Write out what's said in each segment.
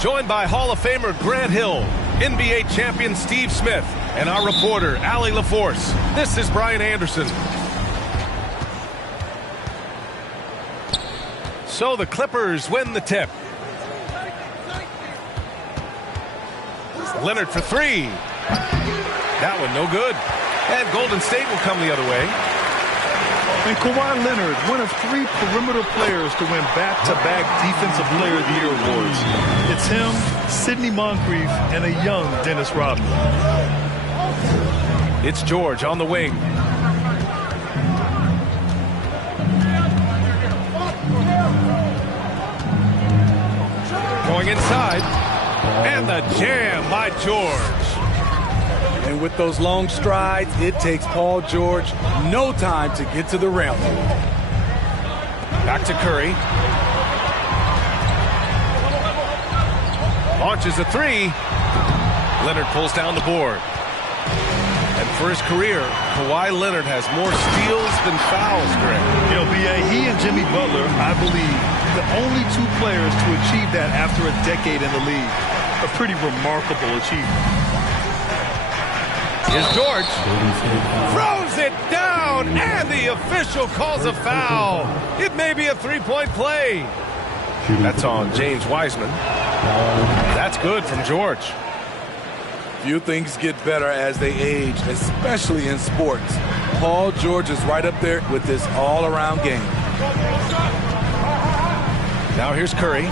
joined by Hall of Famer Grant Hill, NBA champion Steve Smith, and our reporter, Allie LaForce. This is Brian Anderson. So the Clippers win the tip. Leonard for three. That one no good. And Golden State will come the other way. And Kawhi Leonard, one of 3 perimeter players to win back-to-back Defensive Player of the Year awards. It's him, Sidney Moncrief, and a young Dennis Rodman. It's George on the wing. Going inside. And the jam by George. And with those long strides, it takes Paul George no time to get to the rim. Back to Curry. Launches a three. Leonard pulls down the board. And for his career, Kawhi Leonard has more steals than fouls, Greg. You know, B.A., he and Jimmy Butler, I believe, the only 2 players to achieve that after a decade in the league. A pretty remarkable achievement. Here's George. Throws it down, and the official calls a foul. It may be a 3-point play. That's on James Wiseman. That's good from George. Few things get better as they age, especially in sports. Paul George is right up there with this all-around game. Now here's Curry.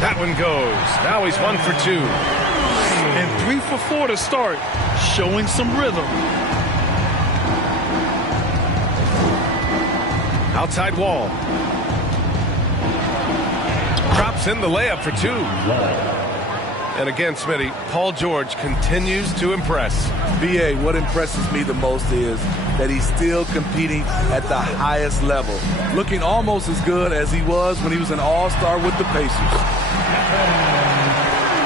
That one goes. Now he's 1 for 2. And 3 for 4 to start, showing some rhythm. Outside wall. Drops in the layup for 2. And again, Smitty, Paul George continues to impress. B.A., what impresses me the most is that he's still competing at the highest level. Looking almost as good as he was when he was an all-star with the Pacers.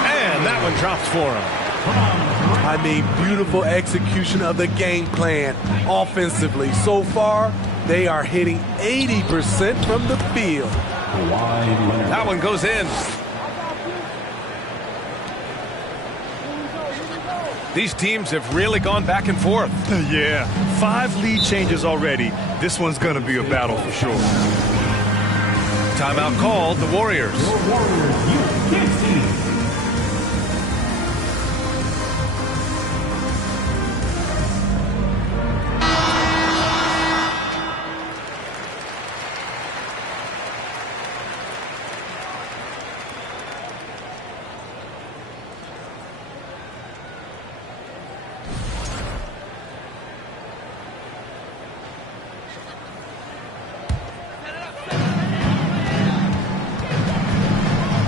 And that one drops for him. I mean, beautiful execution of the game plan offensively. So far, they are hitting 80% from the field. That one goes in. These teams have really gone back and forth. Yeah, 5 lead changes already. This one's going to be a battle for sure. Timeout called, the Warriors.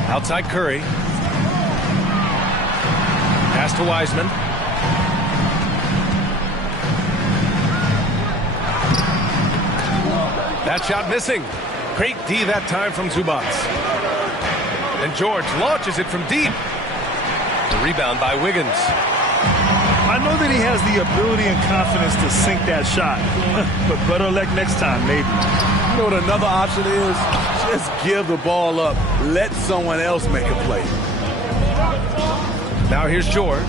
Outside Curry. Pass to Wiseman. That shot missing. Great D that time from Zubac. And George launches it from deep. The rebound by Wiggins. I know that he has the ability and confidence to sink that shot. But better luck next time, maybe. You know what another option is? Just give the ball up. Let someone else make a play. Now here's George.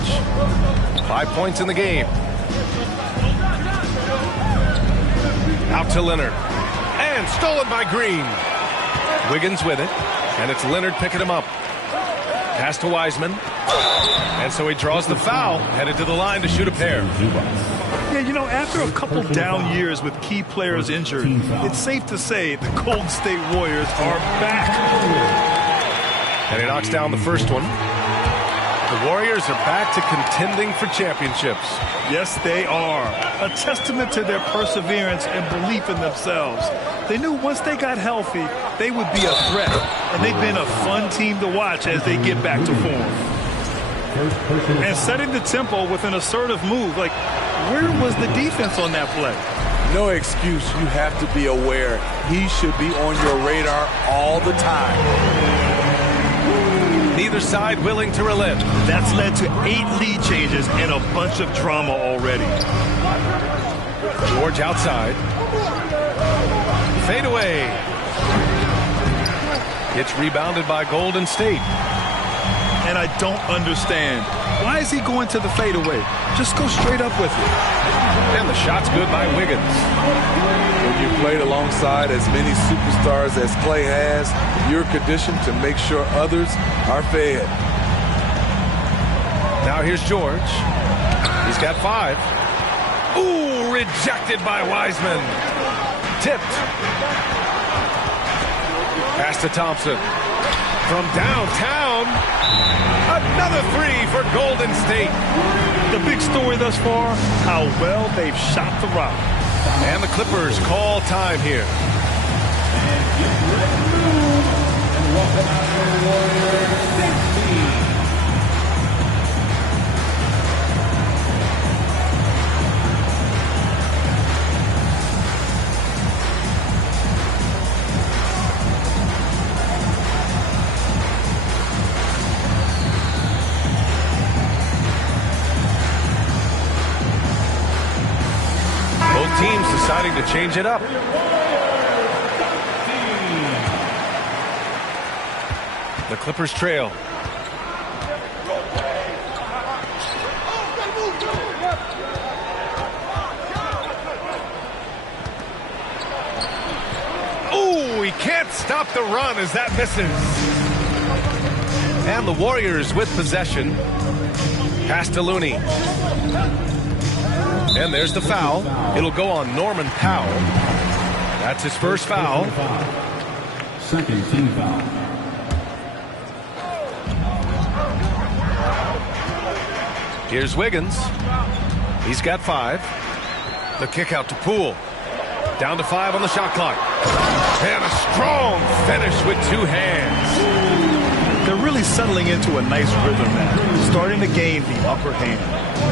5 points in the game. Out to Leonard. And stolen by Green. Wiggins with it. And it's Leonard picking him up. Pass to Wiseman. And so he draws the foul. Headed to the line to shoot a pair. Yeah, you know, after a couple down years with key players injured, it's safe to say the Golden State Warriors are back. And he knocks down the first one. The Warriors are back to contending for championships. Yes, they are. A testament to their perseverance and belief in themselves. They knew once they got healthy, they would be a threat. And they've been a fun team to watch as they get back to form. And setting the tempo with an assertive move. Like, where was the defense on that play? No excuse. You have to be aware. He should be on your radar all the time. Neither side willing to relent. That's led to 8 lead changes and a bunch of drama already. George outside. Fade away. It's rebounded by Golden State. And I don't understand. Why is he going to the fadeaway? Just go straight up with it. And the shot's good by Wiggins. When you played alongside as many superstars as Clay has, you're conditioned to make sure others are fed. Now here's George. He's got 5. Ooh, rejected by Wiseman. Tipped. Pass to Thompson. From downtown, another 3 for Golden State. The big story thus far, how well they've shot the rock. And the Clippers call time here. Teams deciding to change it up. The Clippers trail. Ooh, he can't stop the run as that misses. And the Warriors with possession. Pass to Looney. And there's the foul. It'll go on Norman Powell. That's his first foul. Second team foul. Here's Wiggins. He's got 5. The kick out to Poole. Down to 5 on the shot clock. And a strong finish with 2 hands. They're really settling into a nice rhythm now, starting to gain the upper hand.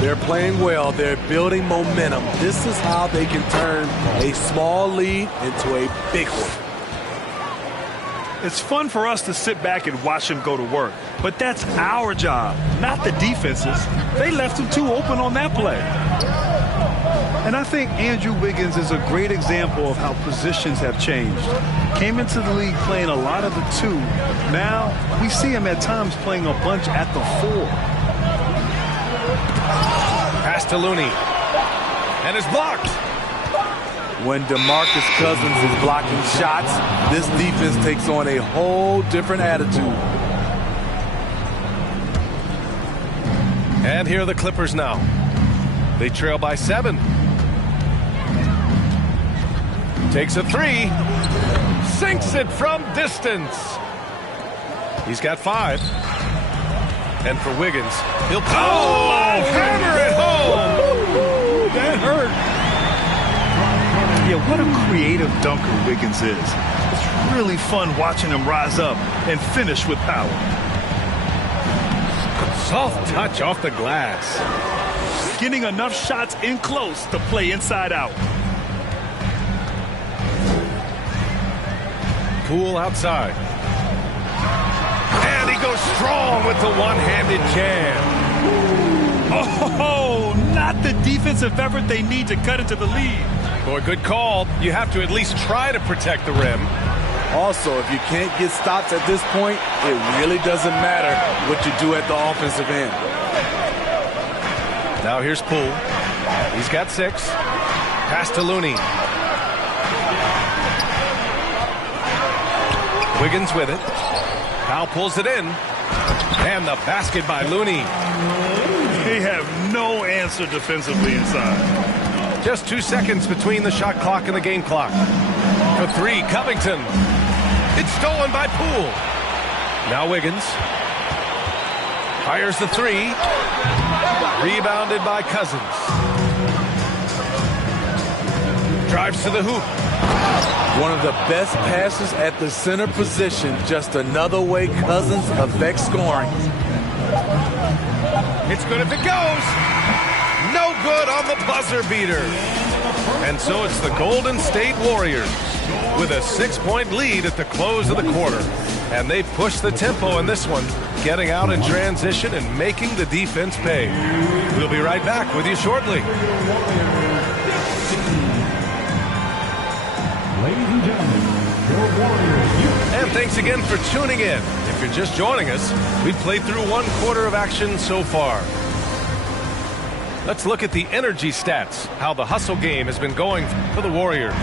They're playing well. They're building momentum. This is how they can turn a small lead into a big one. It's fun for us to sit back and watch him go to work, but that's our job, not the defense's. They left him too open on that play. And I think Andrew Wiggins is a great example of how positions have changed. Came into the league playing a lot of the 2. Now we see him at times playing a bunch at the 4. Pass to Looney. And it's blocked. When DeMarcus Cousins is blocking shots, this defense takes on a whole different attitude. And here are the Clippers now. They trail by 7. Takes a 3. Sinks it from distance. He's got 5. And for Wiggins, he'll hammer it home. That hurt. Yeah, what a creative dunker Wiggins is. It's really fun watching him rise up and finish with power. Soft touch off the glass. Getting enough shots in close to play inside out. Poole outside. And he goes strong with the one-handed jam. Oh, not the defensive effort they need to cut into the lead. Boy, good call. You have to at least try to protect the rim. Also, if you can't get stops at this point, it really doesn't matter what you do at the offensive end. Now here's Poole. He's got 6. Pass to Looney. Wiggins with it. Powell pulls it in. And the basket by Looney. They have no answer defensively inside. Just 2 seconds between the shot clock and the game clock. For 3, Covington. It's stolen by Poole. Now Wiggins. Fires the 3. Rebounded by Cousins. Drives to the hoop. One of the best passes at the center position. Just another way Cousins affects scoring. It's good if it goes. No good on the buzzer beater. And so it's the Golden State Warriors with a 6-point lead at the close of the quarter. And they push the tempo in this one, getting out in transition and making the defense pay. We'll be right back with you shortly. Ladies and gentlemen, And thanks again for tuning in. If you're just joining us, we've played through 1 quarter of action so far. Let's look at the energy stats, how the hustle game has been going for the Warriors.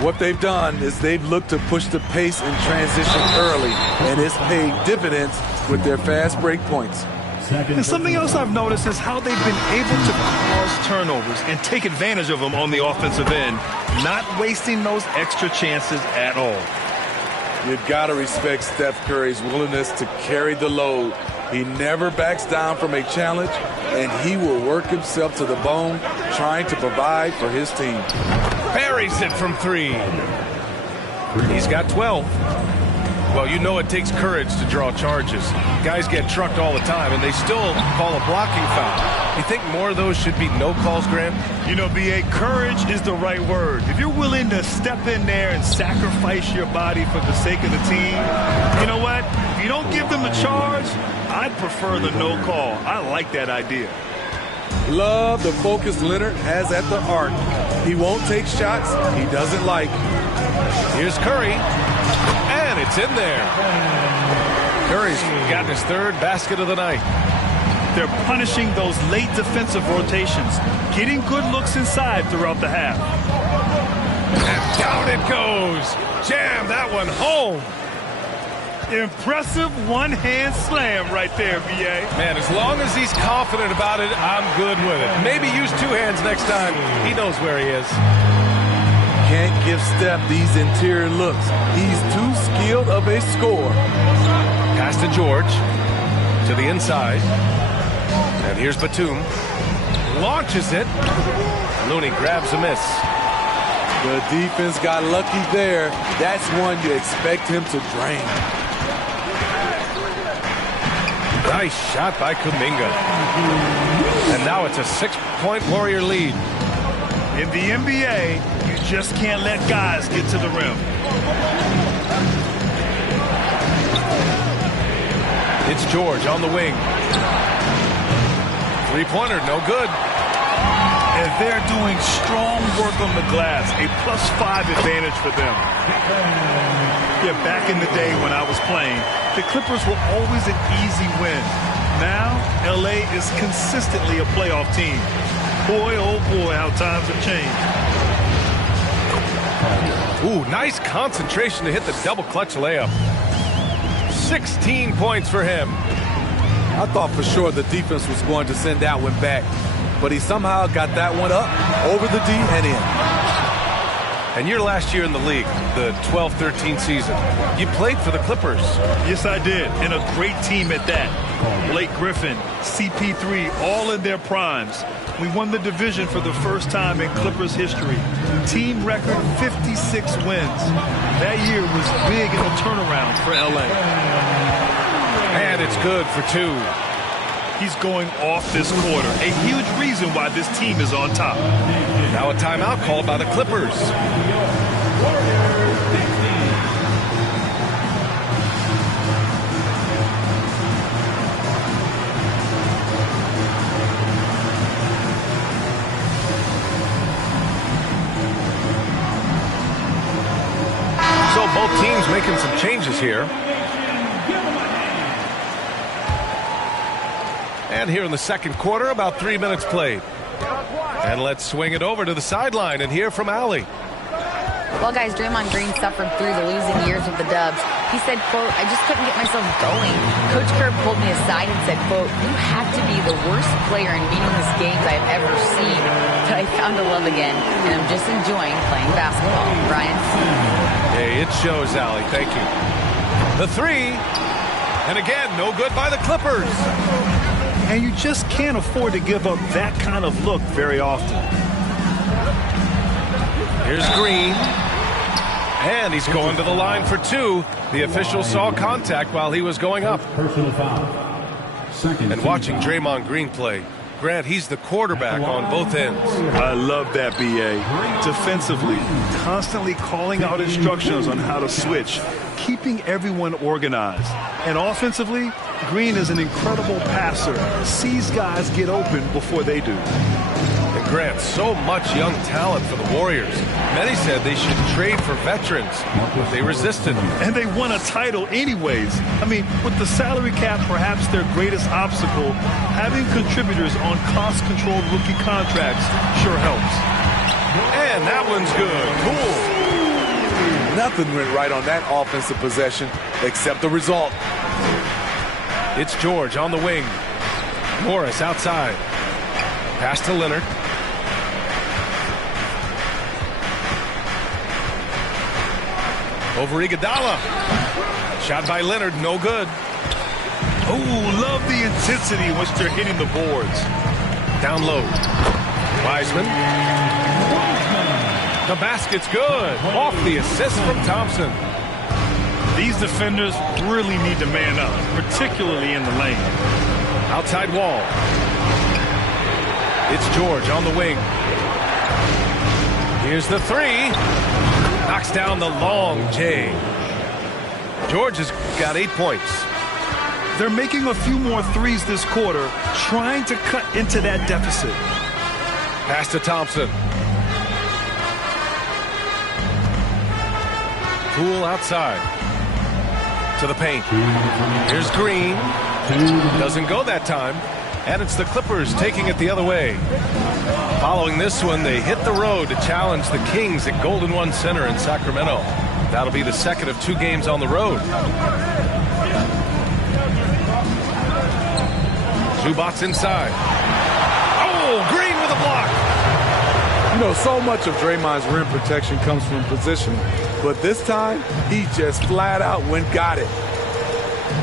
What they've done is they've looked to push the pace in transition early, and it's paid dividends with their fast break points. And something else I've noticed is how they've been able to cause turnovers and take advantage of them on the offensive end, not wasting those extra chances at all. You've got to respect Steph Curry's willingness to carry the load. He never backs down from a challenge, and he will work himself to the bone trying to provide for his team. Buries it from 3. He's got 12. Well, you know it takes courage to draw charges. Guys get trucked all the time, and they still call a blocking foul. You think more of those should be no calls, Grant? You know, B.A., courage is the right word. If you're willing to step in there and sacrifice your body for the sake of the team, you know what? If you don't give them a charge, I'd prefer the no call. I like that idea. Love the focus Leonard has at the arc. He won't take shots he doesn't like. Here's Curry, and it's in there. Curry's got his 3rd basket of the night. They're punishing those late defensive rotations, getting good looks inside throughout the half. And down it goes. Jam that one home. Impressive one-hand slam right there, B.A. Man, as long as he's confident about it, I'm good with it. Maybe use 2 hands next time. He knows where he is. Can't give Steph these interior looks. He's too skilled of a scorer. Pass to George. To the inside. And here's Batum. Launches it. Looney grabs a miss. The defense got lucky there. That's one you expect him to drain. Nice shot by Kuminga. And now it's a 6-point Warrior lead. In the NBA, you just can't let guys get to the rim. It's George on the wing. 3-pointer, no good. And they're doing strong work on the glass, a +5 advantage for them. Yeah, back in the day when I was playing, the Clippers were always an easy win. Now, LA is consistently a playoff team. Boy, oh boy, how times have changed. Ooh, nice concentration to hit the double clutch layup. 16 points for him. I thought for sure the defense was going to send that one back, but he somehow got that one up, over the D, and in. And your last year in the league, the 12-13 season, you played for the Clippers. Yes, I did, and a great team at that. Blake Griffin, CP3, all in their primes. We won the division for the first time in Clippers history. Team record 56 wins. That year was big in the turnaround for LA. And it's good for 2. He's going off this quarter. A huge reason why this team is on top. Now a timeout called by the Clippers. So both teams making some changes here. And here in the second quarter, about 3 minutes played. And let's swing it over to the sideline and hear from Allie. Well, guys, Draymond Green suffered through the losing years with the Dubs. He said, quote, "I just couldn't get myself going." Coach Kerr pulled me aside and said, quote, "You have to be the worst player in meaningless games I've ever seen. But I found a love again, and I'm just enjoying playing basketball." Brian? Hey, it shows, Allie. Thank you. The 3. And again, no good by the Clippers. And you just can't afford to give up that kind of look very often. Here's Green. And he's going to the line for 2. The official saw contact while he was going up. Personal foul. Second. And watching Draymond Green play, Grant, he's the quarterback on both ends. I love that, B.A. Defensively, constantly calling out instructions on how to switch, keeping everyone organized. And offensively, Green is an incredible passer, sees guys get open before they do. And Grant, so much young talent for the Warriors. Many said they should trade for veterans, but they resisted. And they won a title anyways. I mean, with the salary cap perhaps their greatest obstacle, having contributors on cost-controlled rookie contracts sure helps. And that one's good. Cool. Nothing went right on that offensive possession except the result. It's George on the wing. Morris outside. Pass to Leonard. Over Iguodala. Shot by Leonard, no good. Oh, love the intensity in which they're hitting the boards. Down low. Wiseman. The basket's good. Off the assist from Thompson. These defenders really need to man up, particularly in the lane. Outside wall. It's George on the wing. Here's the three. Knocks down the long J. George has got 8 points. They're making a few more threes this quarter, trying to cut into that deficit. Pass to Thompson. Poole outside. To the paint. Here's Green. Doesn't go that time. And it's the Clippers taking it the other way. Following this one, they hit the road to challenge the Kings at Golden One Center in Sacramento. That'll be the second of 2 games on the road. Zubac's inside. Oh, Green with a block. You know, so much of Draymond's rim protection comes from positioning, but this time, he just flat out went got it.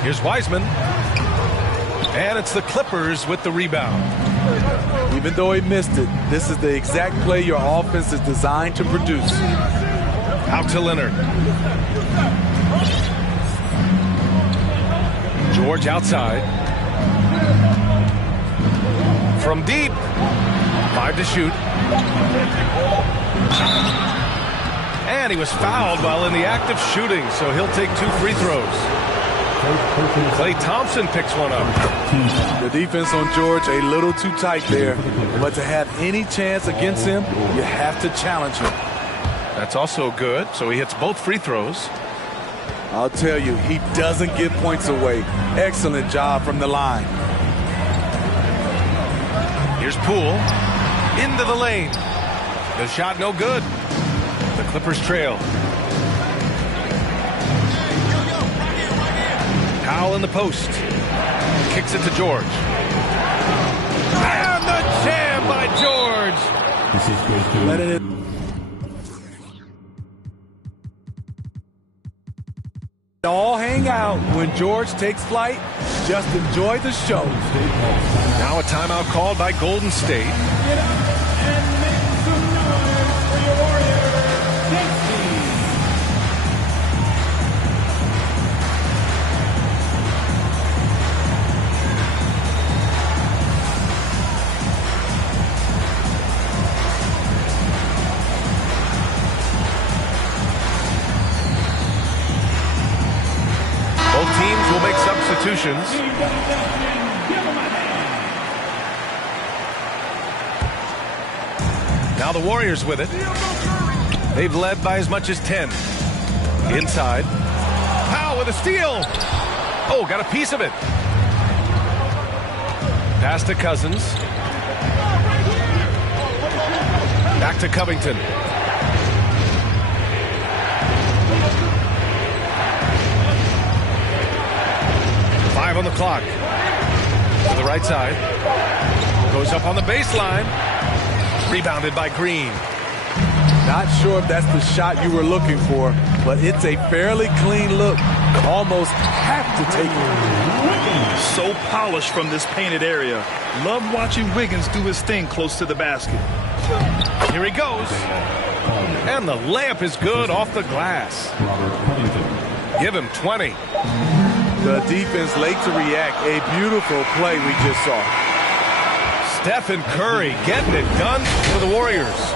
Here's Wiseman. And it's the Clippers with the rebound. Even though he missed it, this is the exact play your offense is designed to produce. Out to Leonard. George outside. From deep. 5 to shoot. And he was fouled while in the act of shooting, so he'll take 2 free throws. Klay Thompson picks one up. The defense on George a little too tight there, but to have any chance against him, you have to challenge him. That's also good, so he hits both free throws. I'll tell you, he doesn't give points away. Excellent job from the line. Here's Poole. Into the lane. The shot no good. The Clippers trail. Powell in the post. Kicks it to George. And the jam by George. Letting it. All hang out. When George takes flight, just enjoy the show. Now a timeout called by Golden State. Both teams will make substitutions. Now the Warriors with it. They've led by as much as 10. Inside. Powell with a steal. Oh, got a piece of it. Pass to Cousins. Back to Covington. On the clock. To the right side. Goes up on the baseline. Rebounded by Green. Not sure if that's the shot you were looking for, but it's a fairly clean look. Almost have to take it. So polished from this painted area. Love watching Wiggins do his thing close to the basket. Here he goes. And the layup is good off the glass. Give him 20. The defense late to react. A beautiful play we just saw. Stephen Curry getting it done for the Warriors.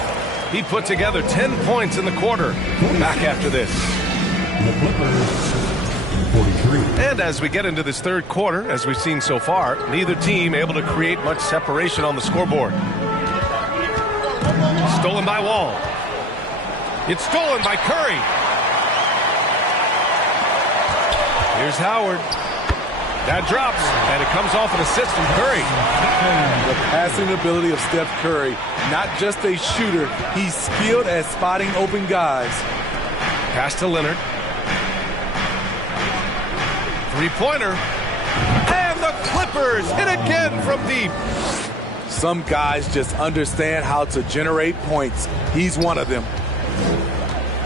He put together 10 points in the quarter. Back after this. And as we get into this third quarter, as we've seen so far, neither team able to create much separation on the scoreboard. Stolen by Wall. It's stolen by Curry. Here's Howard. That drops, and it comes off an assist from Curry. The passing ability of Steph Curry, not just a shooter, he's skilled at spotting open guys. Pass to Leonard. Three-pointer. And the Clippers hit again from deep. Some guys just understand how to generate points. He's one of them.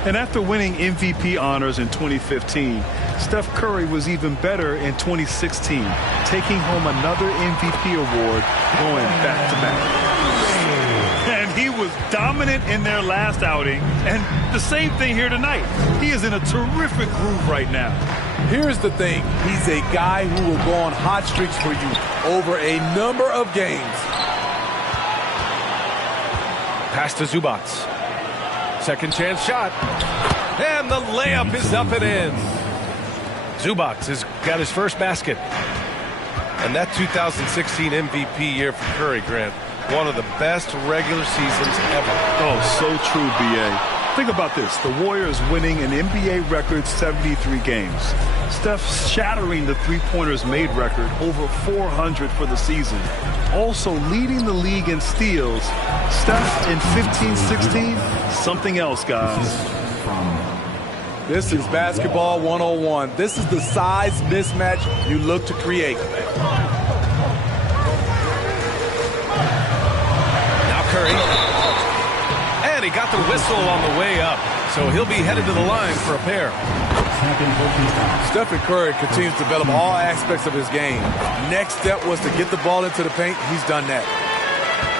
And after winning MVP honors in 2015, Steph Curry was even better in 2016, taking home another MVP award, going back-to-back. And he was dominant in their last outing, and the same thing here tonight. He is in a terrific groove right now. Here's the thing. He's a guy who will go on hot streaks for you over a number of games. Pass to Zubac. Second chance shot. And the layup is up and in. Zubac has got his first basket. And that 2016 MVP year for Curry, Grant, one of the best regular seasons ever. Oh, so true, B.A. Think about this. The Warriors winning an NBA record 73 games. Steph shattering the three-pointers made record, over 400 for the season. Also leading the league in steals. Steph in 15-16, something else, guys. This is basketball 101. This is the size mismatch you look to create. Now Curry. And he got the whistle on the way up. So he'll be headed to the line for a pair. Stephen Curry continues to develop all aspects of his game. Next step was to get the ball into the paint. He's done that.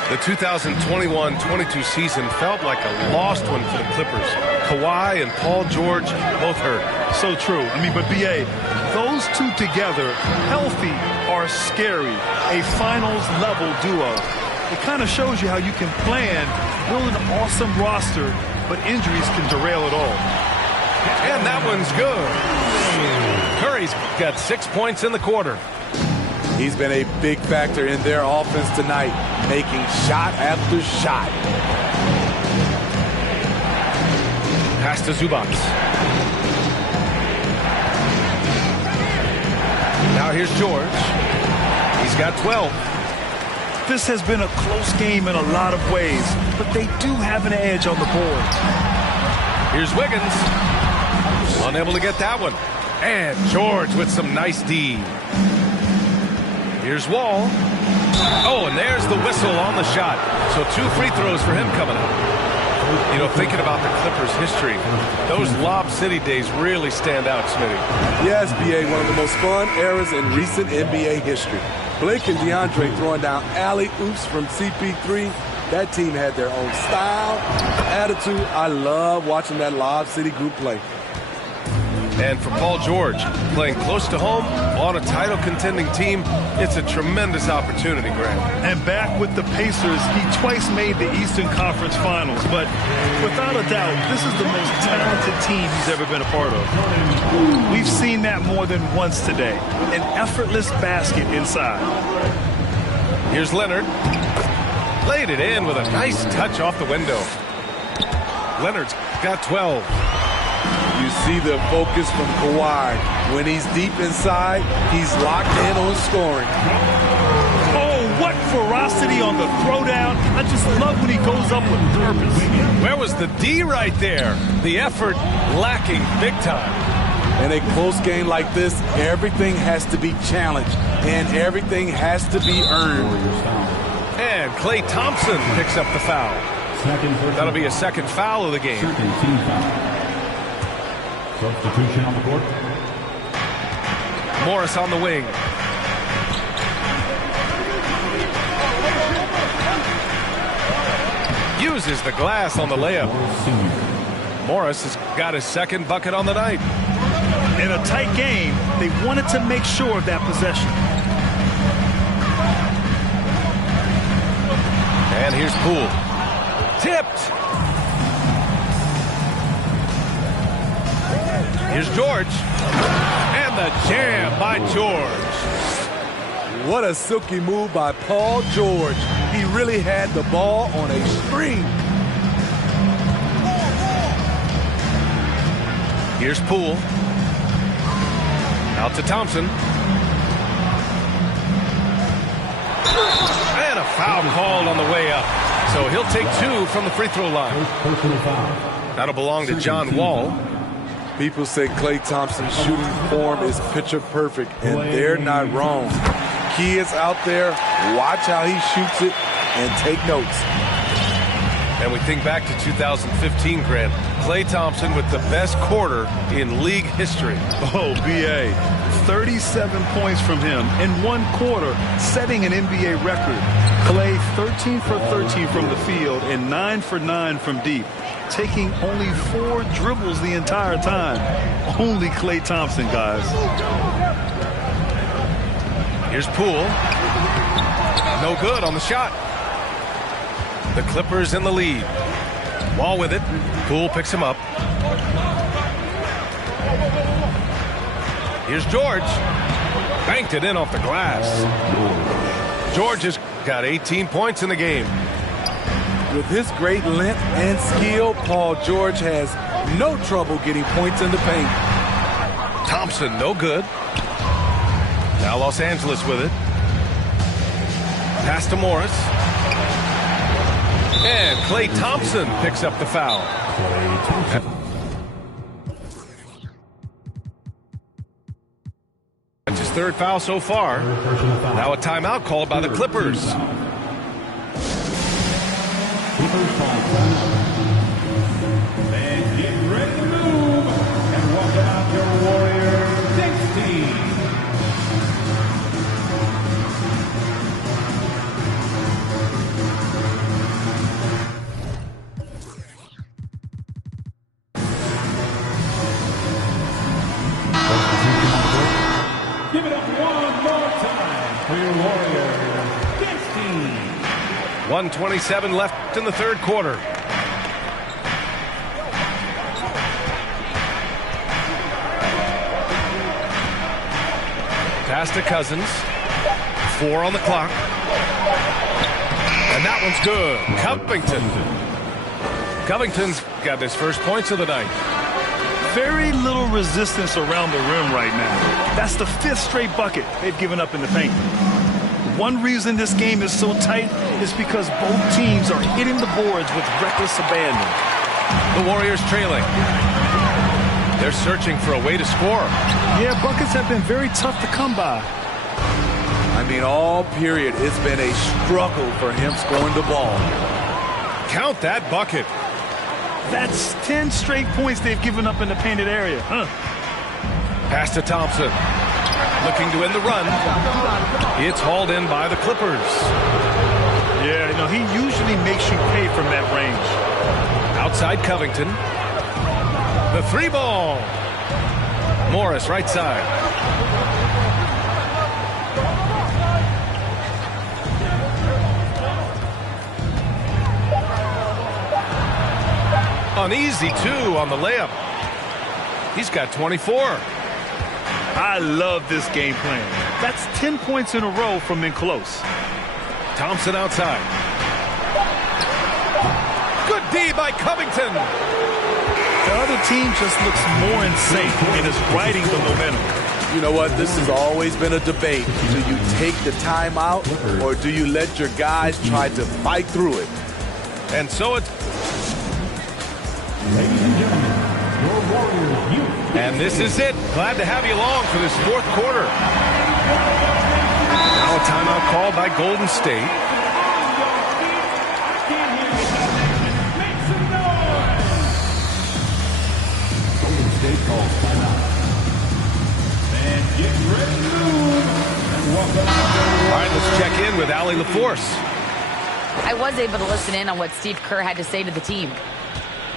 The 2021-22 season felt like a lost one for the Clippers. Kawhi and Paul George both hurt. So true. I mean, but B.A., those two together, healthy, are scary. A finals-level duo. It kind of shows you how you can plan, build an awesome roster, but injuries can derail it all. And that one's good. Curry's got 6 points in the quarter. He's been a big factor in their offense tonight, making shot after shot. Pass to Zubac. Now here's George. He's got 12. This has been a close game in a lot of ways, but they do have an edge on the boards. Here's Wiggins. Unable to get that one. And George with some nice D. Here's Wall. Oh, and there's the whistle on the shot. So 2 free throws for him coming up. You know, thinking about the Clippers' history, those Lob City days really stand out, Smitty. Yes, B.A., one of the most fun eras in recent NBA history. Blake and DeAndre throwing down alley-oops from CP3. That team had their own style, attitude. I love watching that Lob City group play. And for Paul George, playing close to home on a title-contending team, it's a tremendous opportunity, Grant. And back with the Pacers, he twice made the Eastern Conference Finals. But without a doubt, this is the most talented team he's ever been a part of. We've seen that more than once today. An effortless basket inside. Here's Leonard. Laid it in with a nice touch off the window. Leonard's got 12. You see the focus from Kawhi. When he's deep inside, he's locked in on scoring. Oh, what ferocity on the throwdown. I just love when he goes up with purpose. Where was the D right there? The effort lacking big time. In a close game like this, everything has to be challenged, and everything has to be earned. And Klay Thompson picks up the foul. That'll be a second foul of the game. Second team foul. Substitution on the court. Morris on the wing. Uses the glass on the layup. Morris has got his second bucket on the night. In a tight game, they wanted to make sure of that possession. And here's Poole. Tipped. Here's George. And the jam by George. What a silky move by Paul George. He really had the ball on a string. Here's Poole. Out to Thompson. And a foul called on the way up. So he'll take 2 from the free throw line. That'll belong to John Wall. People say Klay Thompson's shooting form is picture perfect, and they're not wrong. Key is out there. Watch how he shoots it and take notes. And we think back to 2015, Grant. Klay Thompson with the best quarter in league history. Oh, B.A. 37 points from him in 1 quarter, setting an NBA record. Klay 13 for 13 from the field and 9 for 9 from deep, taking only 4 dribbles the entire time. Only Klay Thompson, guys. Here's Poole. No good on the shot. The Clippers in the lead. Wall with it. Poole picks him up. Here's George. Banked it in off the glass. George has got 18 points in the game. With his great length and skill, Paul George has no trouble getting points in the paint. Thompson, no good. Now Los Angeles with it. Pass to Morris. And Klay Thompson picks up the foul. That's his 3rd foul so far. Now a timeout called by the Clippers. And get ready to move and welcome out your Warriors 16. Give it up one more time for your Warriors 16. 1:27 left in the 3rd quarter. Pass to Cousins. 4 on the clock. And that one's good. Covington's got his first points of the night. Very little resistance around the rim right now. That's the 5th straight bucket they've given up in the paint. One reason this game is so tight is because both teams are hitting the boards with reckless abandon. The Warriors trailing. They're searching for a way to score. Yeah, buckets have been very tough to come by. I mean, all period, it's been a struggle for him scoring the ball. Count that bucket. That's 10 straight points they've given up in the painted area. Pass to Thompson. Looking to end the run. It's hauled in by the Clippers. Yeah, you know, he usually makes you pay from that range. Outside Covington. The 3 ball. Morris right side. An easy 2 on the layup. He's got 24. I love this game plan. That's 10 points in a row from in close. Thompson outside. Good D by Covington. The other team just looks more in sync and is riding the momentum. You know what? This has always been a debate. Do you take the timeout or do you let your guys try to fight through it? And so it's... Ladies and gentlemen, your Warriors youth. And this is it. Glad to have you along for this 4th quarter. Now a timeout called by Golden State. Golden State calls timeout. And get ready to move and welcome out your Warriors. All right, let's check in with Allie LaForce. I was able to listen in on what Steve Kerr had to say to the team.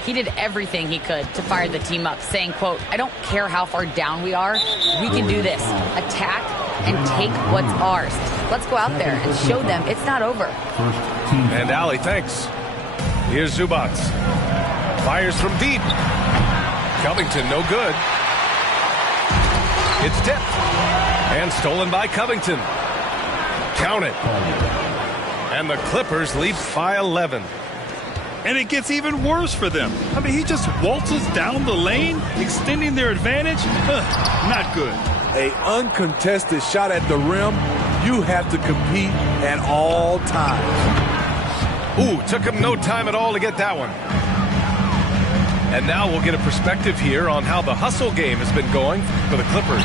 He did everything he could to fire the team up, saying, quote, I don't care how far down we are. We can do this. Attack and take what's ours. Let's go out there and show them it's not over. And Allie, thanks. Here's Zubac. Fires from deep. Covington, no good. It's tipped. And stolen by Covington. Count it. And the Clippers lead by 11. And it gets even worse for them. I mean, he just waltzes down the lane, extending their advantage. Not good. An uncontested shot at the rim, you have to compete at all times. Ooh, took him no time at all to get that one. And now we'll get a perspective here on how the hustle game has been going for the Clippers.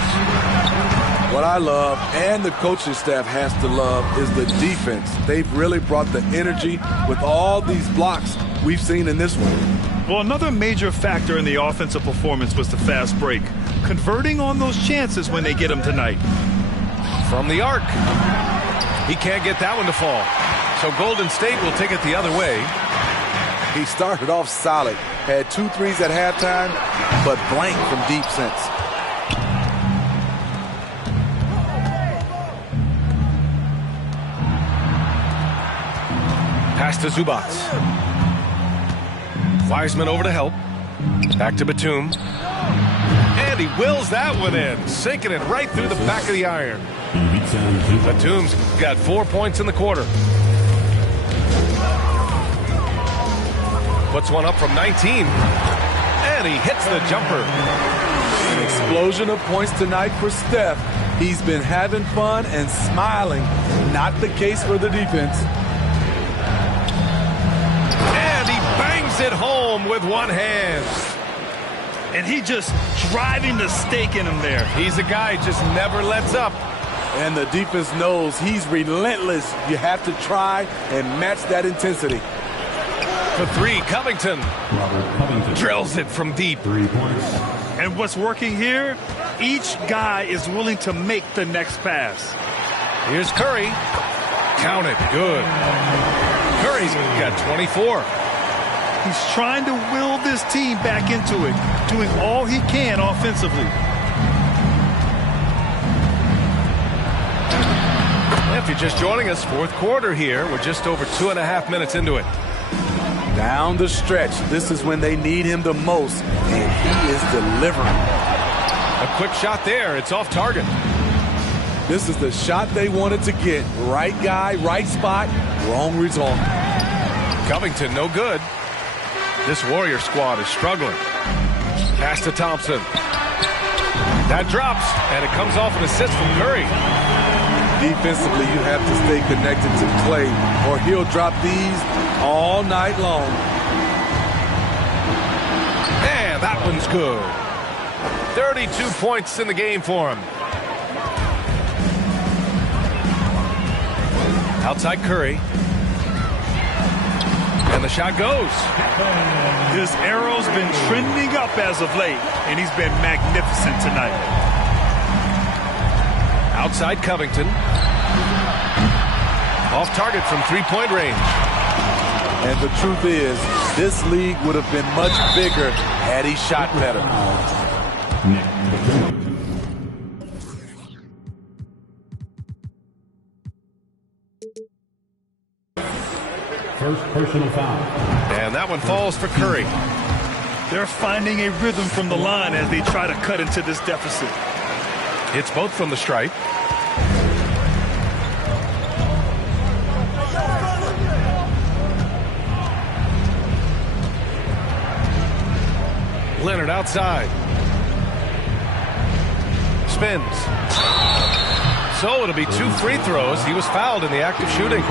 What I love, and the coaching staff has to love, is the defense. They've really brought the energy with all these blocks we've seen in this one. Well, another major factor in the offensive performance was the fast break. Converting on those chances when they get them tonight. From the arc. He can't get that one to fall. So Golden State will take it the other way. He started off solid, had 2 threes at halftime, but blank from deep since. Pass to Zubac. Wiseman over to help. Back to Batum. And he wills that one in, sinking it right through the back of the iron. Batum's got 4 points in the quarter. Puts one up from 19. And he hits the jumper. An explosion of points tonight for Steph. He's been having fun and smiling. Not the case for the defense. And he bangs it home with one hand. And he just driving the stake in him there. He's a guy who just never lets up. And the defense knows he's relentless. You have to try and match that intensity. For 3, Covington. Drills it from deep. 3 points. And what's working here, each guy is willing to make the next pass. Here's Curry. Count it. Good. Curry's got 24. He's trying to will this team back into it, doing all he can offensively. If you're just joining us, 4th quarter here. We're just over 2.5 minutes into it. Down the stretch, this is when they need him the most, and he is delivering. A quick shot there. It's off target. This is the shot they wanted to get. Right guy, right spot, wrong result. Covington, no good. This Warrior squad is struggling. Pass to Thompson. That drops, and it comes off an assist from Curry. Defensively, you have to stay connected to Clay, or he'll drop these all night long. And that one's good. 32 points in the game for him. Outside Curry. And the shot goes. This arrow's been trending up as of late, and he's been magnificent tonight. Outside Covington. Off target from 3-point range. And the truth is, this league would have been much bigger had he shot better. First personal foul. And that one falls for Curry. They're finding a rhythm from the line as they try to cut into this deficit. It's both from the stripe. Leonard outside. Spins. So it'll be 2 free throws. He was fouled in the act of shooting.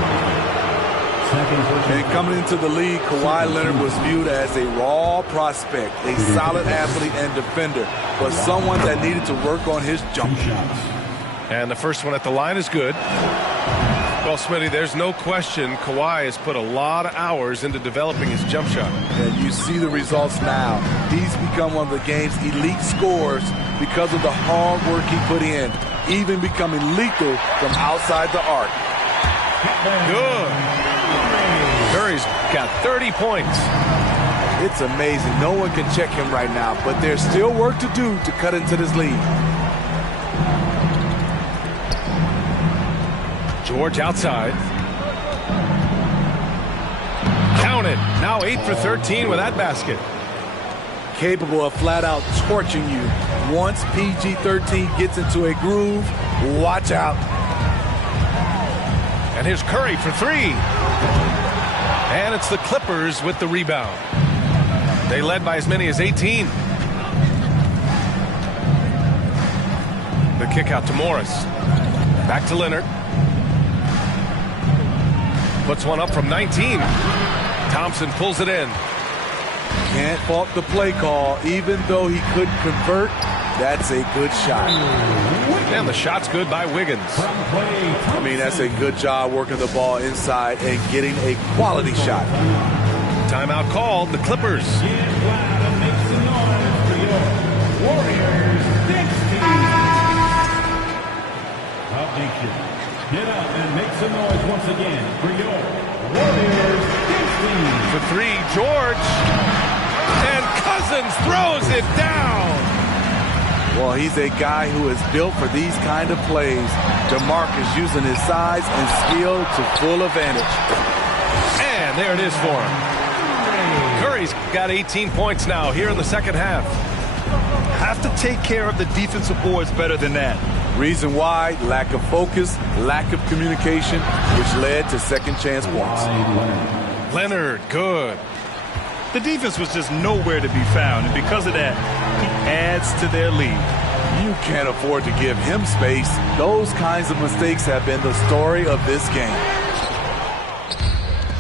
And coming into the league, Kawhi Leonard was viewed as a raw prospect, a solid athlete and defender, but someone that needed to work on his jump shots. And the first one at the line is good. Well, Smitty, there's no question Kawhi has put a lot of hours into developing his jump shot. And you see the results now. He's become one of the game's elite scorers because of the hard work he put in, even becoming lethal from outside the arc. Good. Curry's got 30 points. It's amazing. No one can check him right now, but there's still work to do to cut into this lead. George outside. Count it. Now 8 for 13 with that basket. Capable of flat out torching you. Once PG-13 gets into a groove, watch out. And here's Curry for 3. And it's the Clippers with the rebound. They led by as many as 18. The kick out to Morris. Back to Leonard. Puts one up from 19. Thompson pulls it in. Can't fault the play call. Even though he couldn't convert, that's a good shot. And the shot's good by Wiggins. I mean, that's a good job working the ball inside and getting a quality shot. Timeout called. The Clippers. Get up and make some noise once again for your Warriors. For three, George. And Cousins throws it down. Well, he's a guy who is built for these kind of plays. DeMarcus using his size and skill to full advantage. And there it is for him. Curry's got 18 points now here in the second half. Have to take care of the defensive boards better than that. Reason why, lack of focus, lack of communication, which led to second chance points. Leonard, good. The defense was just nowhere to be found, and because of that, he adds to their lead. You can't afford to give him space. Those kinds of mistakes have been the story of this game.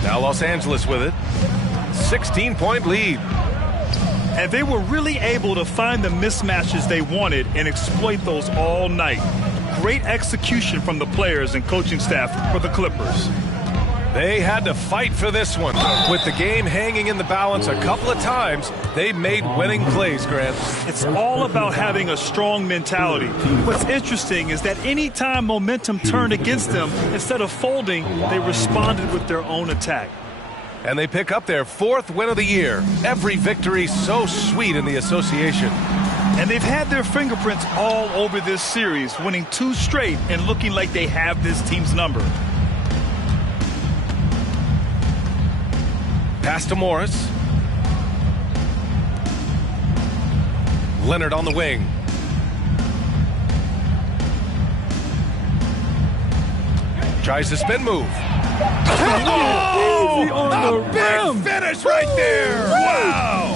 Now Los Angeles with it. 16-point lead. And they were really able to find the mismatches they wanted and exploit those all night. Great execution from the players and coaching staff for the Clippers. They had to fight for this one. With the game hanging in the balance a couple of times, they made winning plays, Grant. It's all about having a strong mentality. What's interesting is that anytime momentum turned against them, instead of folding, they responded with their own attack. And they pick up their 4th win of the year. Every victory so sweet in the association. And they've had their fingerprints all over this series, winning 2 straight and looking like they have this team's number. Pass to Morris. Leonard on the wing. Tries to spin move. Oh! A big finish right there! Wow!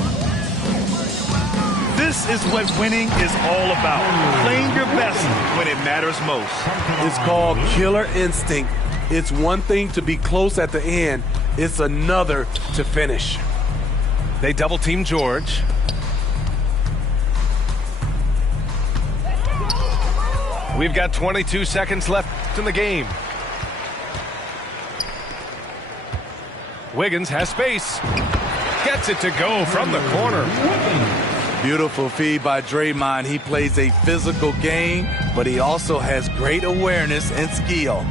This is what winning is all about. Playing your best when it matters most. It's called killer instinct. It's one thing to be close at the end. It's another to finish. They double team George. We've got 22 seconds left in the game. Wiggins has space. Gets it to go from the corner. Beautiful feed by Draymond. He plays a physical game, but he also has great awareness and skill.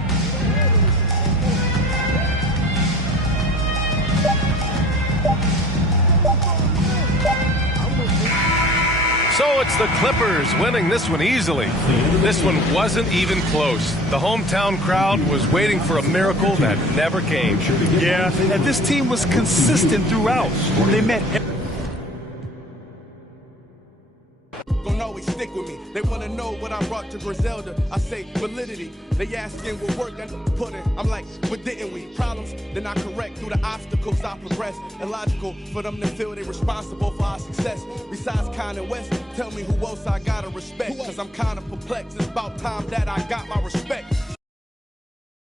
So it's the Clippers winning this one easily. This one wasn't even close. The hometown crowd was waiting for a miracle that never came. Yeah, and this team was consistent throughout. They met. Gonna always stick with me. They wanna know what I brought to Griselda. I say validity. They asking what work I put in. I'm like, what didn't we? Problems, then I correct through the obstacles I progress. Illogical for them to feel they responsible for our success. Besides Kanye West, tell me who else I gotta respect. Cause I'm kinda perplexed. It's about time that I got my respect.